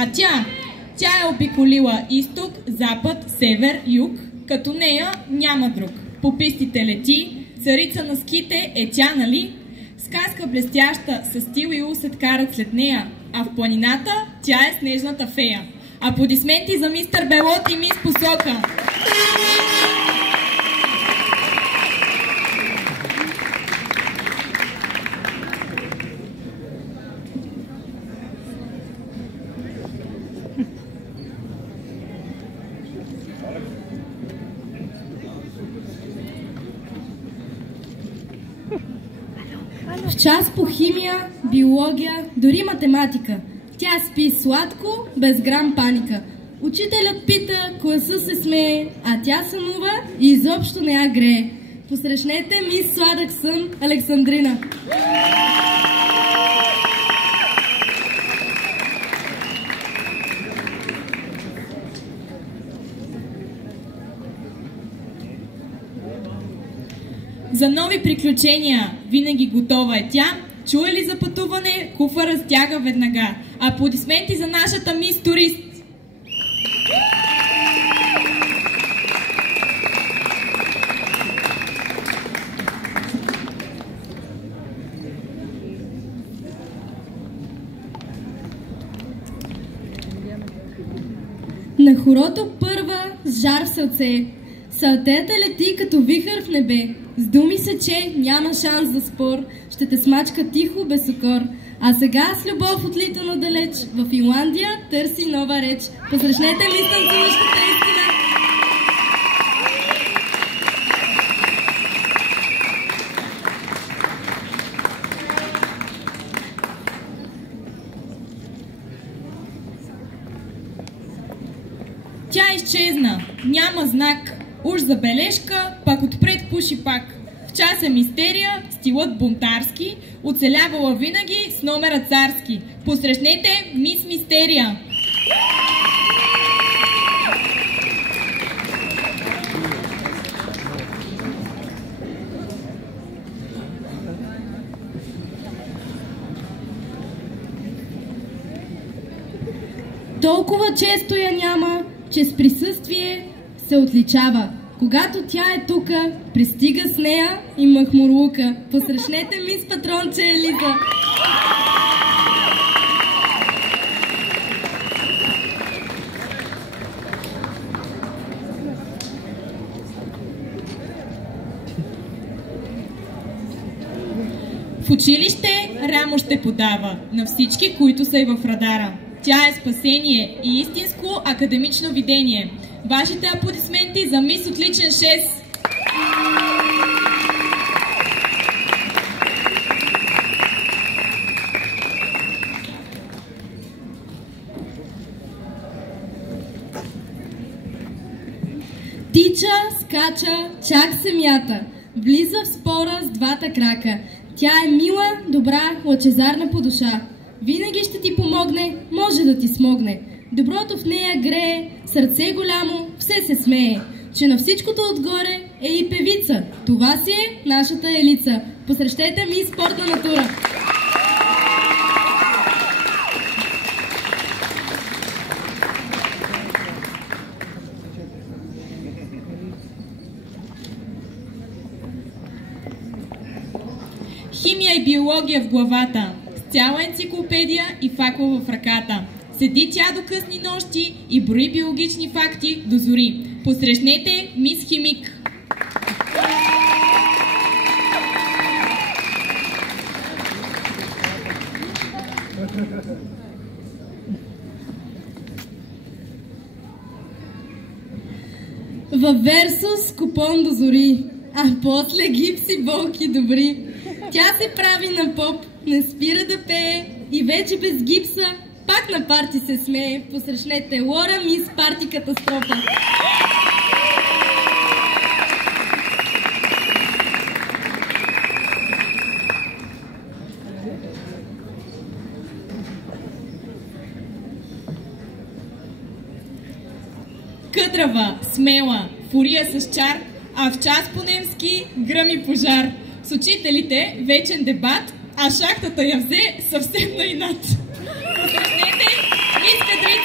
А тя е обиколила изток, запад, север, юг, като нея няма друг. По пистите лети, царица на ските е тя, нали? Сказка блестяща, с стил и усет карат след нея, а в планината тя е снежната фея. Аплодисменти за мистер Белот и мис Посока! В час по химия, биология, дори математика. Тя спи сладко, без грам паника. Учителят пита, класа се смее, а тя сънува и изобщо не я грее. Посрещнете мис Сладък сън Александрина. За нови приключения винаги готова е тя. Чуе ли за пътуване, куфара стяга веднага. Аплодисменти за нашата мис Турист! На хорото първа с жар в сърце. Сълтета лети като вихър в небе. С думи се, че няма шанс за спор. Ще те смачка тихо, без укор. А сега с любов отлита надалеч. В Финландия търси нова реч. Посрещнете ми с танцуващата истина. Тя изчезна. Няма знак. Уж забележка, пак отпред пуши пак. В час е мистерия, стилът бунтарски, оцелявала винаги с номера царски. Посрещнете мис Мистерия! Толкова често я няма, че с присъствие се отличава. Когато тя е тука, пристига с нея и махмурлука. Посрещнете мис Патронче Елиза. В училище рамо ще подава на всички, които са и в радара. Тя е спасение и истинско академично видение. Вашите аплодисменти за мис Отличен 6! Тича, скача, чак се мята. Влиза в спора с двата крака. Тя е мила, добра, лъчезарна по душа. Винаги ще ти помогне, може да ти смогне. Доброто в нея грее, сърце голямо, все се смее. Че на всичкото отгоре е и певица. Това си е нашата Елица. Посрещете ми спортна натура. Химия и биология в главата, с цяла енциклопедия и факла в ръката. Седи тя до късни нощи и брои биологични факти до зори. Посрещнете мис Химик! Във Версус купон до зори, а после гипси болки добри. Тя се прави на поп, не спира да пее и вече без гипса пак на парти се смее. Посрещнете Лора мис Парти Катастрофа. Къдрава, смела, фурия с чар, а в час по-немски гръм и пожар. С учителите вечен дебат, а шахтата я взе съвсем на инат. Посрещнете мис Петрина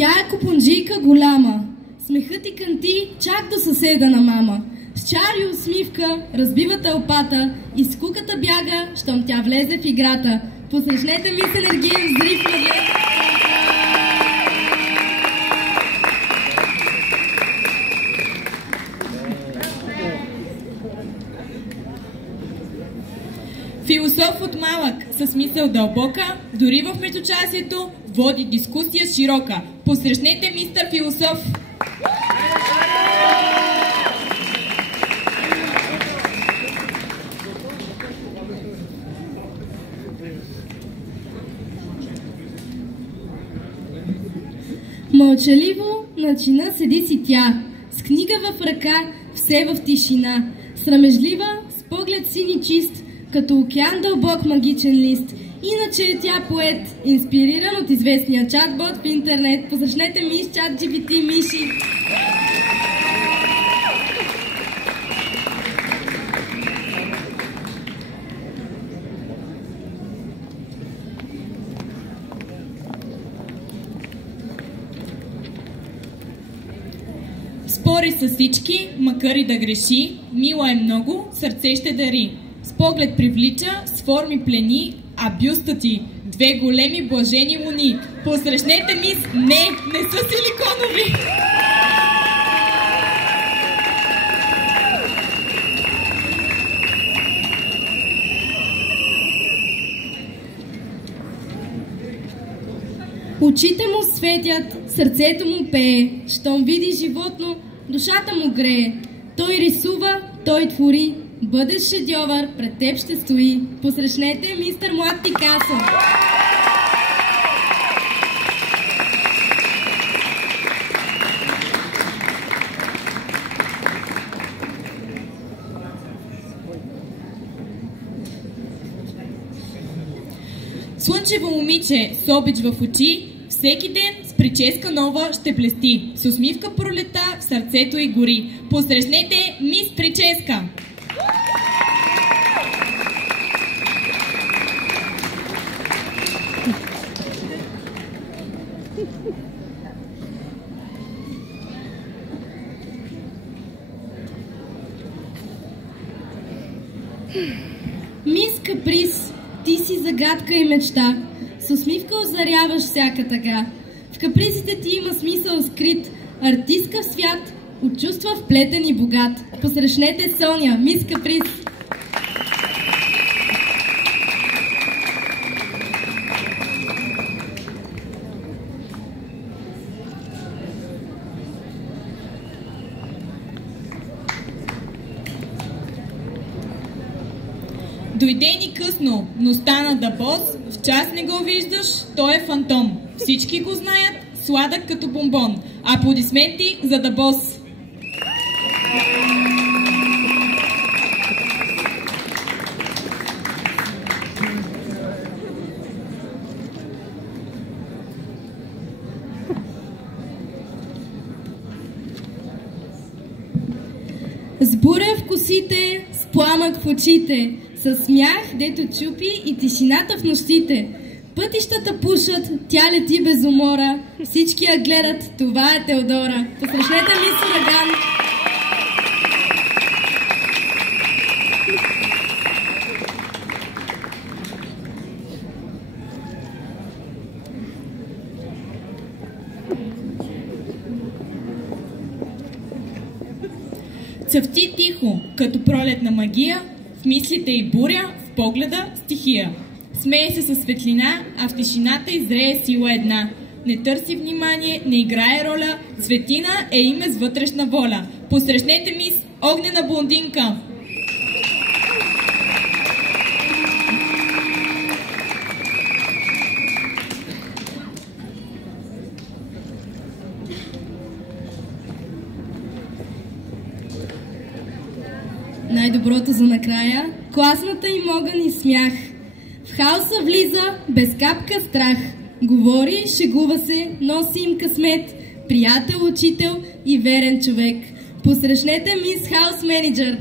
Тя е купунджийка голяма, смехът и канти чак до съседа на мама. С чар и усмивка разбива тълпата и скуката бяга, щом тя влезе в играта. Посрещнете ми с енергиен взрив на лев. Философ от малък, със мисъл дълбока, дори в междучасието води дискусия широка. Посрещнете мистер Философ! Мълчаливо на чина седи си тя, с книга в ръка, все в тишина, срамежлива, с поглед сини чист, като океан дълбок магичен лист. Иначе е тя поет, инспириран от известния чатбот в интернет. Посрещнете ми с ChatGPT Миши. Спори с всички, макар и да греши, мила е много, сърце ще дари. С поглед привлича, с форми плени, а бюста ти две големи блажени луни. Посрещнете мис, не са силиконови! Очите му светят, сърцето му пее, щом види животно, душата му грее. Той рисува, той твори, бъдеш шедьовър, пред теб ще стои. Посрещнете мистер Млад Пикасо. Слънчево момиче с обич в очи, всеки ден с прическа нова ще блести. С усмивка пролета в сърцето й гори. Посрещнете мис Прическа! Мис Каприз, ти си загадка и мечта, с усмивка озаряваш всяка тъга. В капризите ти има смисъл скрит, артистка в свят, от чувства вплетен и богат. Посрещнете Соня, мис Каприз! Дойде ни късно, но стана да бос, в час не го виждаш, той е фантом. Всички го знаят, сладък като бомбон. Аплодисменти за да бос! С буря в косите, с пламък в очите, с смях, дето чупи и тишината в нощите. Пътищата пушат, тя лети без умора, всички я гледат, това е Теодора. Посрещнете ми с ураган! Цъфти тихо, като пролетна магия, в мислите и буря, в погледа стихия. Смее се със светлина, а в тишината изрее сила една. Не търси внимание, не играе роля, Цветина е име с вътрешна воля. Посрещнете ми с огнена блондинка! Най-доброто за накрая, класната им огън и смях. В хаоса влиза без капка страх. Говори, шегува се, носи им късмет. Приятел, учител и верен човек. Посрещнете мис Хаус Менеджер.